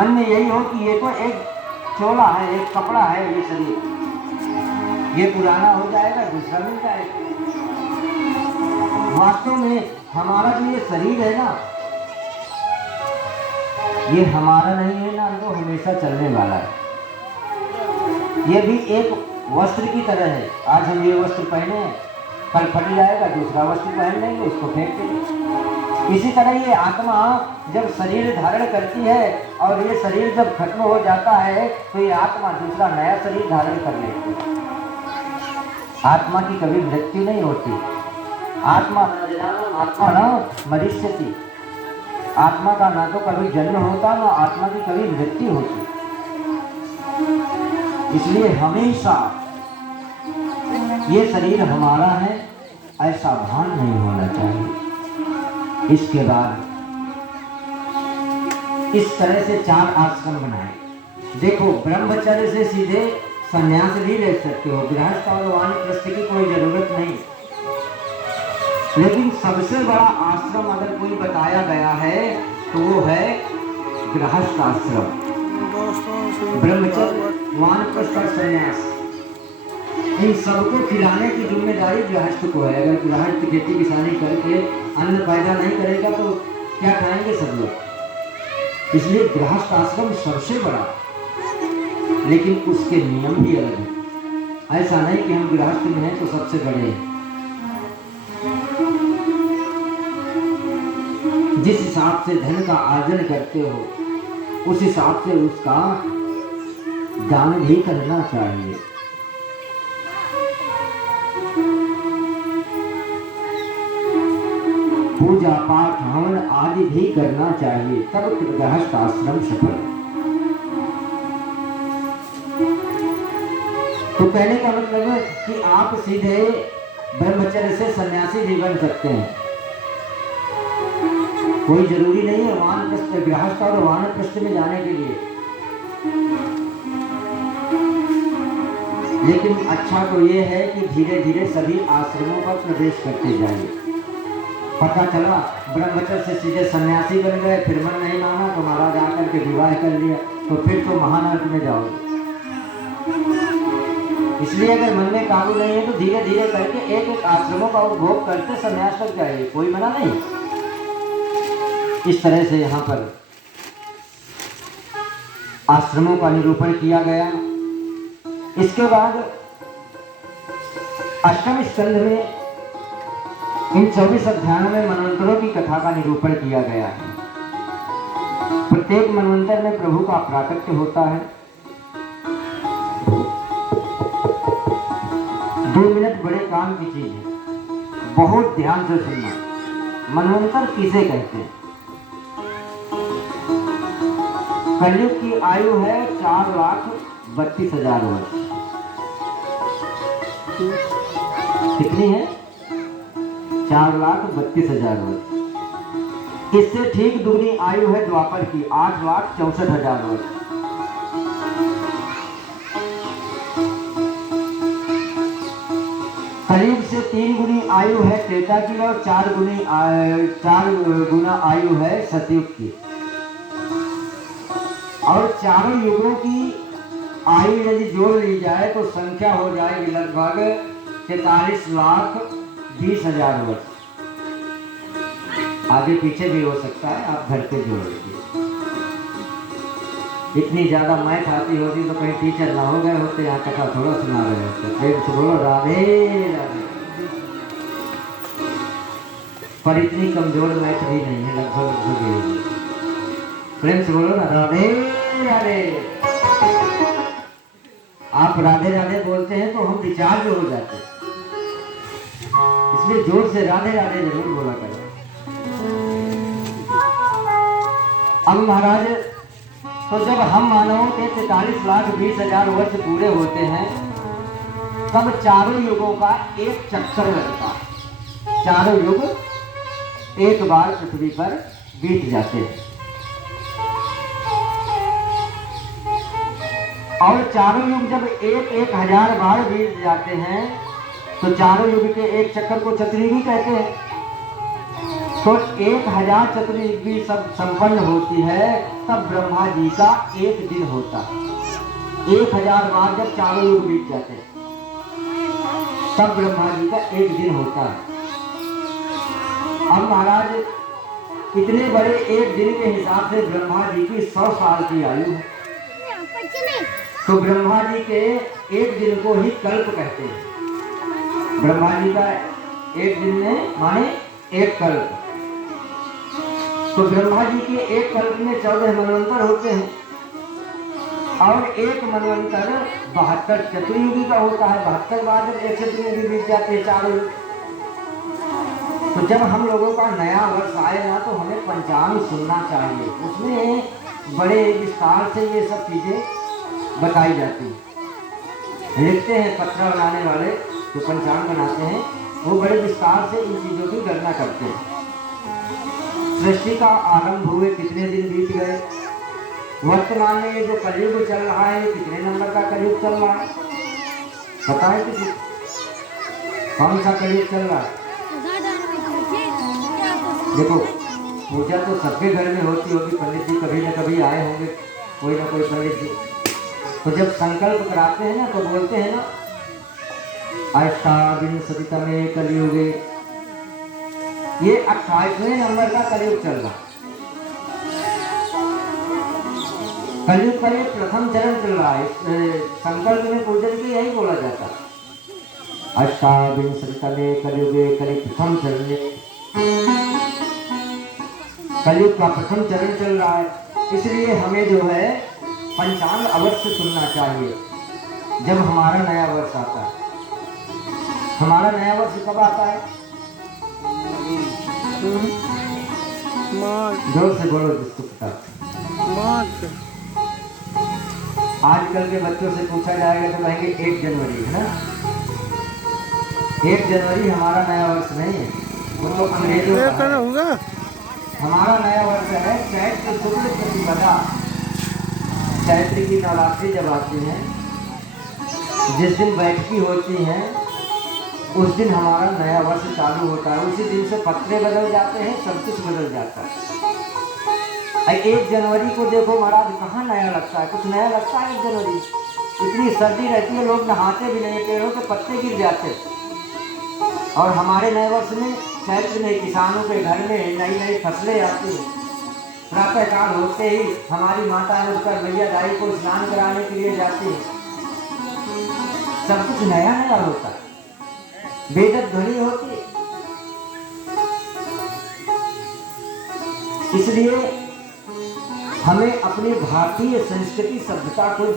मन में यही हो कि ये तो एक चोला है, एक कपड़ा है, ये शरीर ये पुराना हो जाएगा, दूसरा मिल जाएगा। वास्तव में हमारा जो ये शरीर है ना, ये हमारा नहीं है ना, तो हमेशा चलने वाला है। ये भी एक वस्त्र की तरह है। आज हम ये वस्त्र पहने हैं, कल फट जाएगा, दूसरा वस्त्र पहन लेंगे, उसको फेंक देंगे। इसी तरह ये आत्मा जब शरीर धारण करती है और ये शरीर जब खत्म हो जाता है तो ये आत्मा दूसरा नया शरीर धारण कर लेती है। आत्मा की कभी मृत्यु नहीं होती। आत्मा न मरिष्यति, आत्मा का ना तो कभी जन्म होता, ना आत्मा की कभी मृत्यु होती। इसलिए हमेशा ये शरीर हमारा है ऐसा भान नहीं होना चाहिए। इसके बाद इस तरह से 4 आश्रम बनाए। देखो, ब्रह्मचर्य से सीधे संन्यास भी ले सकते हो, गृहस्थ और वानप्रस्थ की कोई जरूरत नहीं। लेकिन सबसे बड़ा आश्रम अगर कोई बताया गया है तो वो है गृहस्थ आश्रम। ब्रह्मचर्य, वानप्रस्थ और संन्यास, इन सबको खिलाने की जिम्मेदारी गृहस्थ को है। अगर गृहस्थ खेती किसानी करके अन्न पैदा नहीं करेगा तो क्या खाएंगे सब लोग। इसलिए गृहस्थ आश्रम सबसे बड़ा, लेकिन उसके नियम भी अलग हैं। ऐसा नहीं कि हम गृहस्थ में हैं तो सबसे बड़े हैं। जिस हिसाब से धन का अर्जन करते हो उस हिसाब से उसका दान भी करना चाहिए। पूजा पाठ हवन आदि भी करना चाहिए, तब गृहस्थ आश्रम सफल है। तो कहने का मतलब है कि आप सीधे ब्रह्मचर्य से सन्यासी भी बन सकते हैं। कोई जरूरी नहीं है वानप्रस्थ, गृहस्थ और वानप्रस्थ में जाने के लिए। लेकिन अच्छा तो ये है कि धीरे धीरे सभी आश्रमों पर प्रवेश करते जाइए। पता चला ब्रह्मचर्य से सीधे सन्यासी बन गए, फिर मन नहीं माना तो महाराज आकर के विवाह कर लिया, तो फिर तो महानर्क में जाओगे। इसलिए अगर मन में काबू नहीं है तो धीरे धीरे करके एक एक आश्रमों का उपभोग करते संन्यास तक जाइए, कोई मना नहीं। इस तरह से यहाँ पर आश्रमों का निरूपण किया गया। इसके बाद 8वें स्कंध में इन 24 अध्यायों में मनवंतरों की कथा का निरूपण किया गया है। प्रत्येक मनवंतर में प्रभु का प्राकट्य होता है। 2 मिनट बड़े काम की चीज है, बहुत ध्यान से सुनना। मनवंतर किसे कहते हैं? कलयुग की आयु है 4,32,000 वर्ष। कितनी है? 4,32,000 वर्ष। इससे ठीक दुगनी आयु है द्वापर की, 8,64,000 वर्ष। कलयुग से 3 गुनी आयु है त्रेता की और 4 गुना आयु है सतयुग की। और चारों युगों की आयु यदि जोड़ ली जाए तो संख्या हो जाएगी लगभग 43,20,000 वर्ष। आगे पीछे भी हो सकता है, आप घर पे जोड़ लीजिए। इतनी ज्यादा मैथ आती होती तो कहीं टीचर ना हो गए होते, यहाँ कथा थोड़ा सुना रहे होते। प्रेम से बोलो राधे राधे। पर इतनी कमजोर मैथ भी नहीं है, लगभग प्रेम से बोलो ना राधे राधे। आप राधे राधे बोलते हैं तो हम रिचार्ज हो जाते हैं, इसलिए जोर से राधे राधे जरूर बोला करें। अब महाराज, तो जब हम मानवों के 43,20,000 वर्ष पूरे होते हैं तब चारों युगों का एक चक्कर लगता है। चारों युग एक बार पृथ्वी पर बीत जाते हैं और चारों युग जब 1,000 बार बीत जाते हैं तो चारों युग के एक चक्कर को चक्री भी कहते हैं। तो 1000 चतुर्युगी सब संपन्न होती है, तब ब्रह्मा जी का एक दिन होता। 1000 बार जब चारों युग बीत जाते हैं, तब ब्रह्मा जी का एक दिन होता है। अब महाराज इतने बड़े एक दिन के हिसाब से ब्रह्मा जी की 100 साल की आयु है। तो ब्रह्मा जी के एक दिन को ही कल्प कहते हैं। ब्रह्मा जी का एक दिन में माने एक कल्प। तो ब्रह्मा जी के एक कल्प में 14 मनवंतर होते हैं, और एक मनवंतर 72 चतुर्युगी का होता है। 72 बार जब एक चतुर्युगी बीत जाती है चारों युग, तो जब हम लोगों का नया वर्ष आए ना, तो हमें पंचांग सुनना चाहिए। उसमें बड़े विस्तार से ये सब चीजें बताई जाती हैं। लिखते हैं पत्र बनाने वाले जो पंचांग बनाते हैं, वो बड़े विस्तार से इन चीजों की गणना करते हैं। सृष्टि का आरंभ हुए कितने दिन बीत गए, वर्तमान में ये जो कलयुग चल रहा है, ये कितने नंबर का कलयुग चल रहा है, पता है किसी? कौन सा कलयुग चल रहा है? देखो, पूजा तो सबके घर में होती होगी, पंडित जी कभी न कभी आए होंगे, कोई ना कोई पंडित जी। तो जब संकल्प कराते हैं ना, तो बोलते हैं ना, अष्टाविंशतितमे कलयुगे, ये 28वें नंबर का कलयुग चल रहा है। कलयुग का ये प्रथम चरण चल रहा है। संकल्प में पूजन के यही बोला जाता है, अष्टाविंशतितमे कलयुगे कलि प्रथम चरण, कलयुग का प्रथम चरण चल रहा है। इसलिए हमें जो है पंचांग अवश्य सुनना चाहिए जब हमारा नया वर्ष आता है। हमारा नया वर्ष कब आता है? जोर से बोलो जिसको पता। आजकल के बच्चों से पूछा जाएगा तो कहेंगे 1 जनवरी, है ना? 1 जनवरी हमारा नया वर्ष नहीं है, वो तो अंग्रेजों का है। हमारा नया वर्ष है चैत्र शुक्ल प्रतिपदा। चैत्र की नवरात्रि जब आती है, जिस दिन बैठकी होती है, उस दिन हमारा नया वर्ष चालू होता है। उसी दिन से पत्रे बदल जाते हैं, सब कुछ बदल जाता है। 1 जनवरी को देखो महाराज, कहाँ नया लगता है? कुछ नया लगता है 1 जनवरी? इतनी सर्दी रहती है, लोग नहाते भी नहीं, पेड़ों के पत्ते गिर जाते। और हमारे नए वर्ष में चैत्र में किसानों के घर में नई नई फसलें आती हैं। प्रातःकाल होते ही हमारी माता उठकर मैया दाई को स्नान कराने के लिए जाती है। सब कुछ नया नया होता है, वेदक ध्वनि होती है। इसलिए हमें अपनी भारतीय संस्कृति सभ्यता को